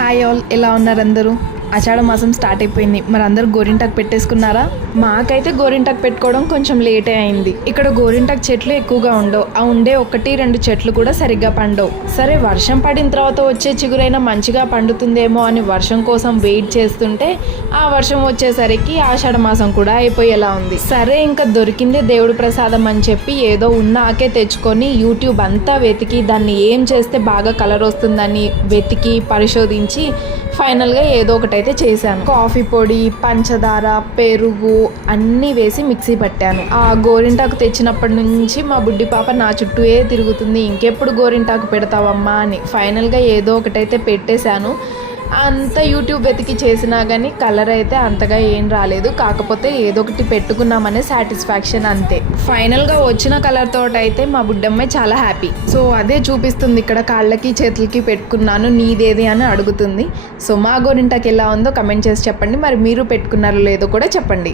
Hi all, ఎలా ఉన్నారు అందరూ? ఆషాఢ మాసం స్టార్ట్ అయిపోయింది. మరి అందరూ గోరింటాకు పెట్టేసుకున్నారా? మాకైతే గోరింటాకు పెట్టుకోవడం కొంచెం లేటే అయింది. ఇక్కడ గోరింటాకు చెట్లు ఎక్కువగా ఉండవు. ఆ ఉండే 1-2 చెట్లు కూడా సరిగ్గా పండవు. సరే, వర్షం పడిన తర్వాత వచ్చే చిగురైనా మంచిగా పండుతుందేమో అని వర్షం కోసం వెయిట్ చేస్తుంటే ఆ వర్షం వచ్చేసరికి ఆషాఢ మాసం కూడా అయిపోయేలా ఉంది. సరే, ఇంకా దొరికిందే దేవుడి ప్రసాదం అని చెప్పి ఏదో ఉన్న ఆకే తెచ్చుకొని యూట్యూబ్ అంతా వెతికి దాన్ని ఏం చేస్తే బాగా కలర్ వస్తుందని వెతికి పరిశోధించి ఫైనల్గా ఏదో ఒకటైతే చేశాను. కాఫీ పొడి, పంచదార, పెరుగు అన్నీ వేసి మిక్సీ పట్టాను. ఆ గోరింటాకు తెచ్చినప్పటి నుంచి మా బుడ్డి పాప నా చుట్టూ తిరుగుతుంది, ఇంకెప్పుడు గోరింటాకు పెడతావమ్మా అని. ఫైనల్గా ఏదో ఒకటైతే పెట్టేశాను. అంత యూట్యూబ్ వెతికి చేసినా కానీ కలర్ అయితే అంతగా ఏం రాలేదు. కాకపోతే ఏదో ఒకటి పెట్టుకున్నామనే సాటిస్ఫాక్షన్ అంతే. ఫైనల్గా వచ్చిన కలర్ తోటి అయితే మా బుడ్డమ్మాయి చాలా హ్యాపీ. సో అదే చూపిస్తుంది ఇక్కడ, కాళ్ళకి చేతులకి పెట్టుకున్నాను, నీదేది అని అడుగుతుంది. సో మా గోరింటాకు ఎలా ఉందో కమెంట్ చేసి చెప్పండి. మరి మీరు పెట్టుకున్నారో లేదో కూడా చెప్పండి.